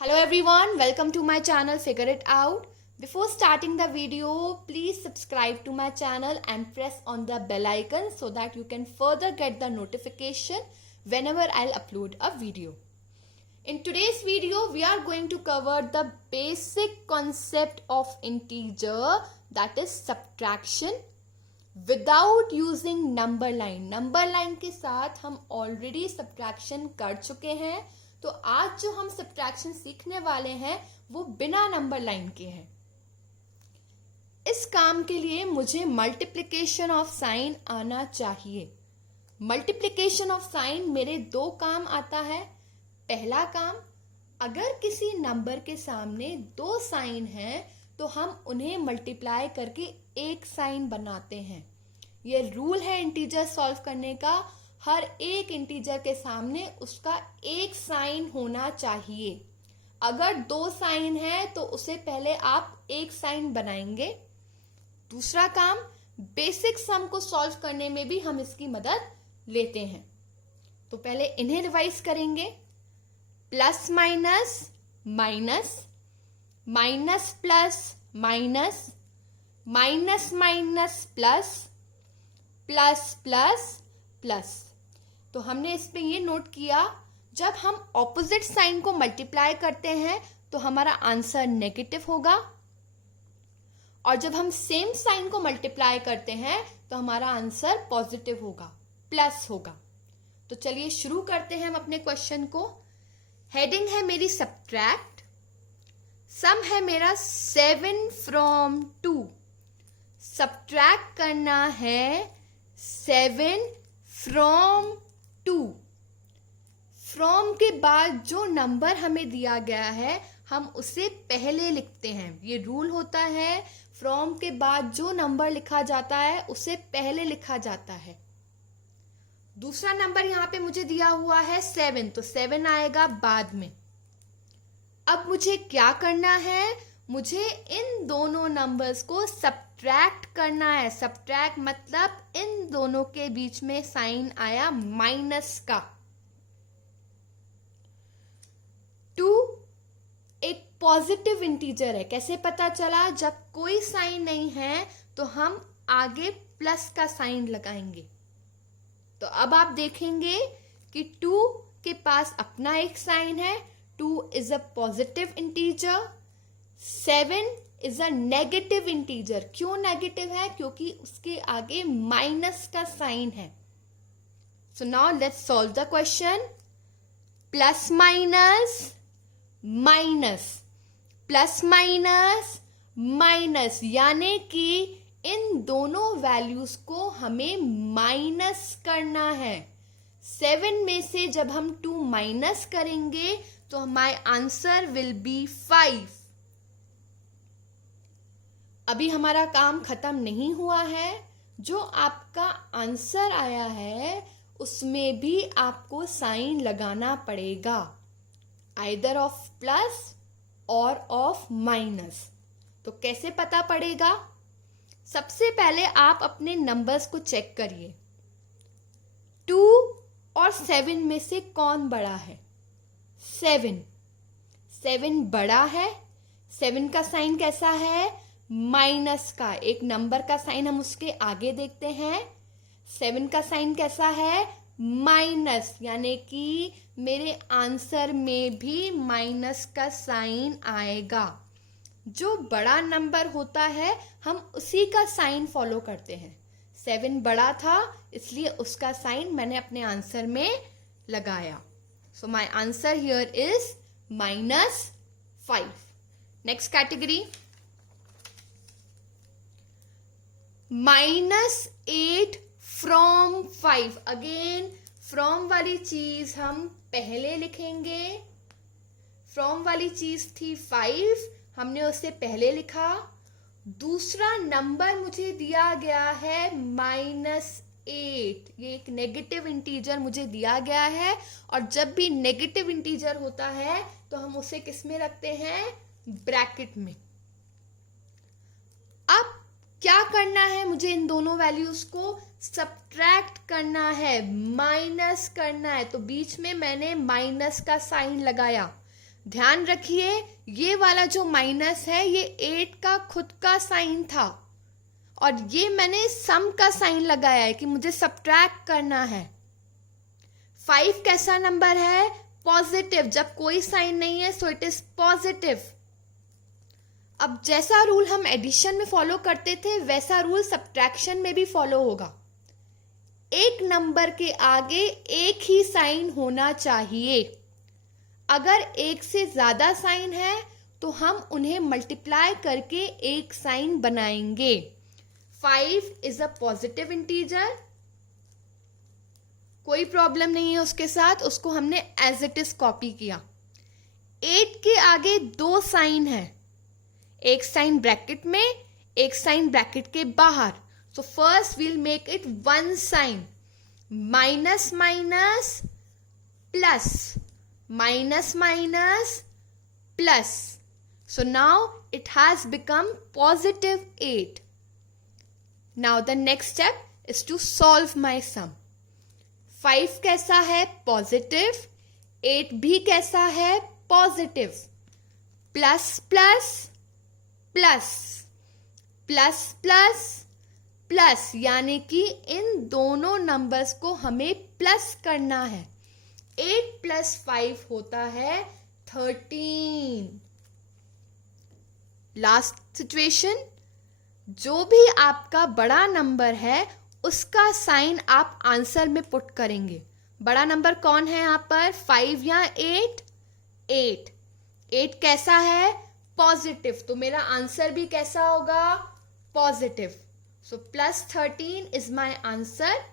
Hello everyone, welcome to my channel Figure It Out. Before starting the video, please subscribe to my channel and press on the bell icon so that you can further get the notification whenever I'll upload a video. In today's video, we are going to cover the basic concept of integer, that is subtraction, without using number line. Number line के साथ हम already subtraction कर चुके हैं, तो आज जो हम सब्ट्रैक्शन सीखने वाले हैं वो बिना नंबर लाइन के हैं। इस काम के लिए मुझे मल्टीप्लिकेशन ऑफ साइन आना चाहिए। मल्टीप्लिकेशन ऑफ साइन मेरे दो काम आता है। पहला काम, अगर किसी नंबर के सामने दो साइन हैं तो हम उन्हें मल्टीप्लाई करके एक साइन बनाते हैं। ये रूल है इंटीजर सॉल्व करने का। हर एक इंटीजर के सामने उसका एक साइन होना चाहिए। अगर दो साइन है तो उसे पहले आप एक साइन बनाएंगे। दूसरा काम, बेसिक सम को सॉल्व करने में भी हम इसकी मदद लेते हैं। तो पहले इन्हें रिवाइज करेंगे। Plus minus minus, minus plus minus, minus minus plus, plus plus plus. तो हमने इस पे ये नोट किया, जब हम ऑपोजिट साइन को मल्टीप्लाई करते हैं तो हमारा आंसर नेगेटिव होगा, और जब हम सेम साइन को मल्टीप्लाई करते हैं तो हमारा आंसर पॉजिटिव होगा, प्लस होगा। तो चलिए शुरू करते हैं हम अपने क्वेश्चन को। हेडिंग है मेरी सब्ट्रैक्ट, सम है मेरा 7 from 2। सब्ट्रैक्ट करना है 7 from 2। फ्रॉम के बाद जो नंबर हमें दिया गया है हम उसे पहले लिखते हैं। ये रूल होता है, फ्रॉम के बाद जो नंबर लिखा जाता है उसे पहले लिखा जाता है। दूसरा नंबर यहाँ पे मुझे दिया हुआ है 7, तो 7 आएगा बाद में। अब मुझे क्या करना है, मुझे इन दोनों नंबर्स को सब्ट्रैक्ट करना है। सब्ट्रैक्ट मतलब इन दोनों के बीच में साइन आया माइनस का। 2 एक पॉजिटिव इंटीजर है। कैसे पता चला? जब कोई साइन नहीं है तो हम आगे प्लस का साइन लगाएंगे। तो अब आप देखेंगे कि 2 के पास अपना एक साइन है। 2 is a positive integer, 7 is a negative integer. क्यों नेगेटिव है? क्योंकि उसके आगे माइनस का साइन है। So now let's solve the question. Plus minus minus, plus minus minus, यानी कि इन दोनों वैल्यूज को हमें माइनस करना है। 7 में से जब हम 2 माइनस करेंगे तो माय आंसर विल बी 5। अभी हमारा काम खत्म नहीं हुआ है। जो आपका आंसर आया है उसमें भी आपको साइन लगाना पड़ेगा, आइदर ऑफ प्लस और ऑफ माइनस। तो कैसे पता पड़ेगा? सबसे पहले आप अपने नंबर्स को चेक करिए। 2 और 7 में से कौन बड़ा है? 7। 7 बड़ा है। 7 का साइन कैसा है? माइनस का। एक नंबर का साइन हम उसके आगे देखते हैं। 7 का साइन कैसा है? माइनस, यानी कि मेरे आंसर में भी माइनस का साइन आएगा। जो बड़ा नंबर होता है हम उसी का साइन फॉलो करते हैं। 7 बड़ा था इसलिए उसका साइन मैंने अपने आंसर में लगाया। सो my answer here is -5। Next category, -8 from 5। Again from वाली चीज हम पहले लिखेंगे। फ्रॉम वाली चीज थी 5, हमने उसे पहले लिखा। दूसरा नंबर मुझे दिया गया है -8। ये एक नेगेटिव इंटीजर मुझे दिया गया है, और जब भी नेगेटिव इंटीजर होता है तो हम उसे किस में रखते हैं? ब्रैकेट में। अब क्या करना है? मुझे इन दोनों वैल्यूज को सब्ट्रैक्ट करना है, माइनस करना है। तो बीच में मैंने माइनस का साइन लगाया। ध्यान रखिए ये वाला जो माइनस है ये 8 का खुद का साइन था और ये मैंने सम का साइन लगाया है कि मुझे सब्ट्रैक्ट करना है। 5 कैसा नंबर है? पॉजिटिव। जब कोई साइन नहीं है सो इट इज पॉजिटिव। अब जैसा रूल हम एडिशन में फॉलो करते थे वैसा रूल सब्ट्रैक्शन में भी फॉलो होगा। एक नंबर के आगे एक ही साइन होना चाहिए। अगर एक से ज्यादा साइन है तो हम उन्हें मल्टीप्लाई करके एक साइन बनाएंगे। 5 इज अ पॉजिटिव इंटीजर, कोई प्रॉब्लम नहीं है उसके साथ, उसको हमने एज इट इज कॉपी किया। 8 के आगे 2 साइन है, एक साइन ब्रैकेट में, एक साइन ब्रैकेट के बाहर। So first we'll make it 1 sign, minus minus plus, minus minus plus. So now it has become positive 8. Now the next step is to solve my sum. 5 कैसा है? Positive. 8 भी कैसा है? Positive. Plus plus plus, plus plus plus, यानी कि इन दोनों numbers को हमें प्लस करना है। 8 प्लस 5 होता है 13। लास्ट सिचुएशन, जो भी आपका बड़ा नंबर है उसका साइन आप आंसर में पुट करेंगे। बड़ा नंबर कौन है यहाँ पर? 5 या 8? 8। 8 कैसा है? पॉजिटिव, तो मेरा आंसर भी कैसा होगा? Positive. So plus 13 is my answer.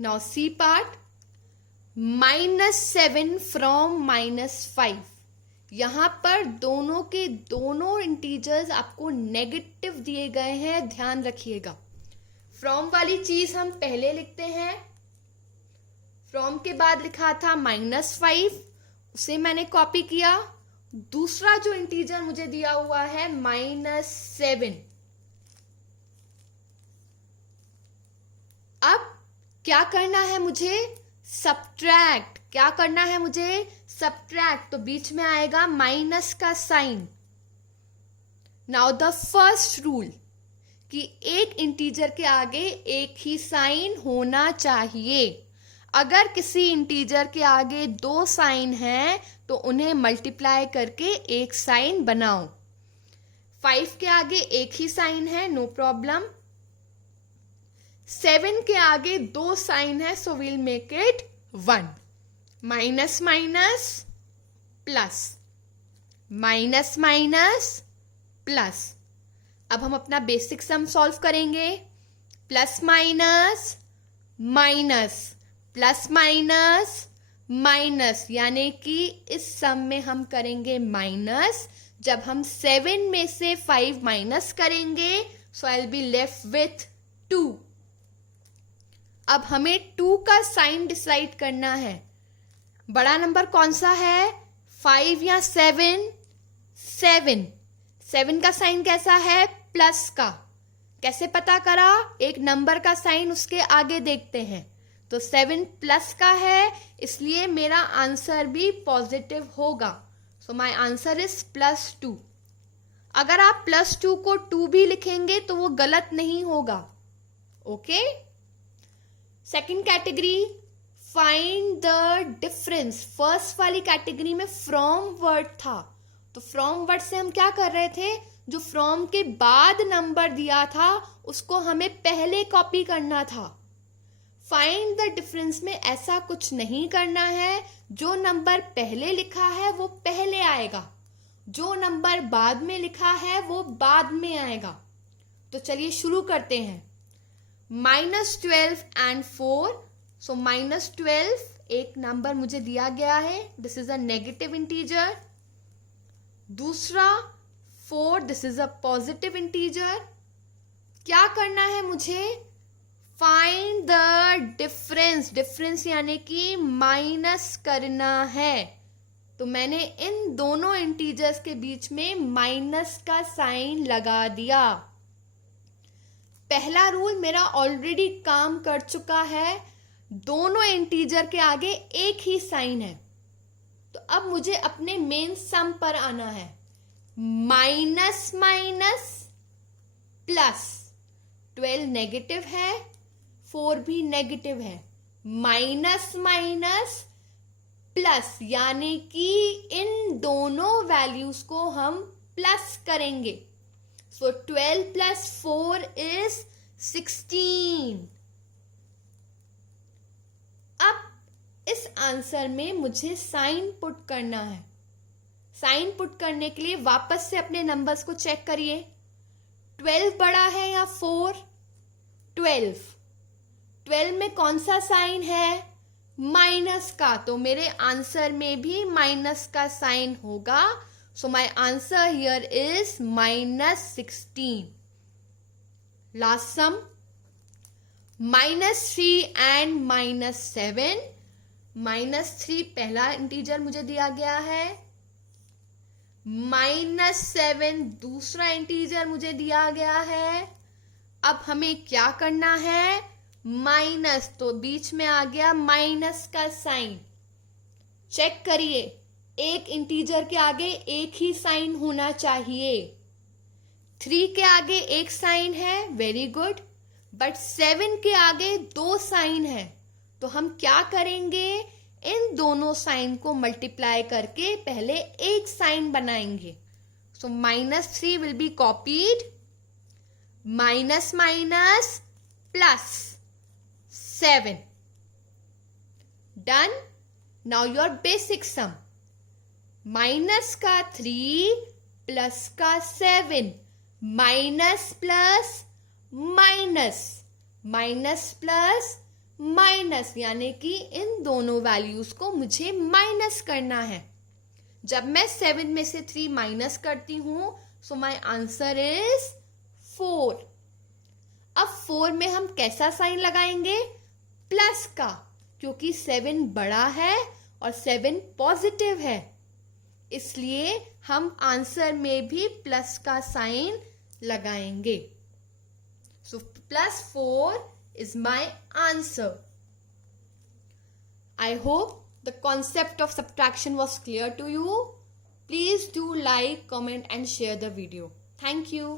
Now C part, -7 from -5। यहां पर दोनों के दोनों इंटीजर्स आपको नेगेटिव दिए गए हैं, ध्यान रखिएगा। फ्रॉम वाली चीज हम पहले लिखते हैं। फ्रॉम के बाद लिखा था -5, उसे मैंने कॉपी किया। दूसरा जो इंटीजर मुझे दिया हुआ है -7। अब क्या करना है मुझे? सब्ट्रैक्ट। क्या करना है मुझे? सब्ट्रैक्ट। तो बीच में आएगा माइनस का sign. Now the first rule कि एक इंटीजर के आगे एक ही साइन होना चाहिए। अगर किसी इंटीजर के आगे 2 साइन हैं तो उन्हें मल्टीप्लाई करके एक साइन बनाओ। 5 के आगे एक ही साइन है, नो प्रॉब्लम। 7 के आगे 2 साइन है, so we'll make it 1। Minus minus plus, minus minus plus. अब हम अपना बेसिक सम सॉल्व करेंगे। Plus minus minus, plus minus minus, यानी कि इस सम में हम करेंगे माइनस। जब हम 7 में से 5 माइनस करेंगे so I will be left with 2। अब हमें 2 का साइन डिसाइड करना है। बड़ा नंबर कौन सा है? 5 या 7? 7। 7 का साइन कैसा है? प्लस का। कैसे पता करा? एक नंबर का साइन उसके आगे देखते हैं। तो 7 प्लस का है, इसलिए मेरा आंसर भी पॉजिटिव होगा। So my answer is +2। अगर आप +2 को 2 भी लिखेंगे तो वो गलत नहीं होगा। Okay. Second category, find the difference. First वाली कैटेगरी में फ्रॉम वर्ड था, तो फ्रॉम वर्ड से हम क्या कर रहे थे? जो फ्रॉम के बाद नंबर दिया था उसको हमें पहले कॉपी करना था। फाइंड द डिफरेंस में ऐसा कुछ नहीं करना है। जो नंबर पहले लिखा है वो पहले आएगा, जो नंबर बाद में लिखा है वो बाद में आएगा। तो चलिए शुरू करते हैं। -12 and 4, सो -12 एक नंबर मुझे दिया गया है, this is a negative integer. दूसरा 4, this is a positive integer. क्या करना है मुझे? Find the difference. डिफरेंस यानी कि माइनस करना है। तो मैंने इन दोनों इंटीजर्स के बीच में माइनस का साइन लगा दिया। पहला रूल मेरा ऑलरेडी काम कर चुका है। दोनों इंटीजर के आगे एक ही साइन है। तो अब मुझे अपने मेन सम पर आना है। माइनस माइनस प्लस, 12 नेगेटिव है, 4 भी नेगेटिव है, माइनस माइनस प्लस, यानी कि इन दोनों वैल्यूज को हम प्लस करेंगे। सो 12 प्लस 4 इज 16। अब इस आंसर में मुझे साइन पुट करना है। साइन पुट करने के लिए वापस से अपने नंबर्स को चेक करिए। 12 बड़ा है या 4? 12 में कौन सा साइन है? माइनस का, तो मेरे आंसर में भी माइनस का साइन होगा। So my answer here is -16। Last sum, -3 and -7। -3 पहला इंटीजर मुझे दिया गया है, -7 दूसरा इंटीजर मुझे दिया गया है। अब हमें क्या करना है? माइनस, तो बीच में आ गया माइनस का साइन। चेक करिए, एक इंटीजर के आगे एक ही साइन होना चाहिए। 3 के आगे एक साइन है, वेरी गुड, बट 7 के आगे 2 साइन है। तो हम क्या करेंगे? इन दोनों साइन को मल्टीप्लाई करके पहले एक साइन बनाएंगे। सो -3 will be copied, minus minus plus 7, done. Now your basic sum, minus का 3 प्लस का 7, minus plus minus, minus plus minus, यानी कि इन दोनों वैल्यूज को मुझे माइनस करना है। जब मैं 7 में से 3 माइनस करती हूं, सो माय आंसर इज 4। अब 4 में हम कैसा साइन लगाएंगे? प्लस का, क्योंकि 7 बड़ा है और 7 पॉजिटिव है, इसलिए हम आंसर में भी प्लस का साइन लगाएंगे। सो +4 is my answer. I hope the concept of subtraction was clear to you. Please do like, comment and share the video. Thank you.